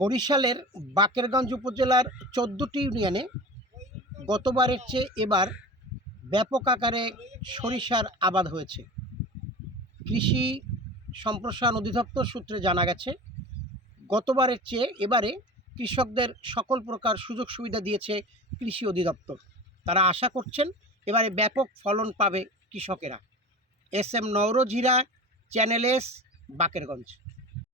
বরিশালের বাকেরগঞ্জ উপজেলার ১৪টি ইউনিয়নে গতবারের চেয়ে এবার ব্যাপক আকারে সরিষার আবাদ হয়েছে। কৃষি সম্প্রসারণ অধিদপ্তর সূত্রে জানা গেছে, গতবারের চেয়ে এবারে কৃষকদের সকল প্রকার সুযোগ সুবিধা দিয়েছে কৃষি অধিদপ্তর। তারা আশা করছেন এবারে ব্যাপক ফলন পাবে কৃষকেরা। এস এম নওরোজ হীরা, চ্যানেল এস, বাকেরগঞ্জ।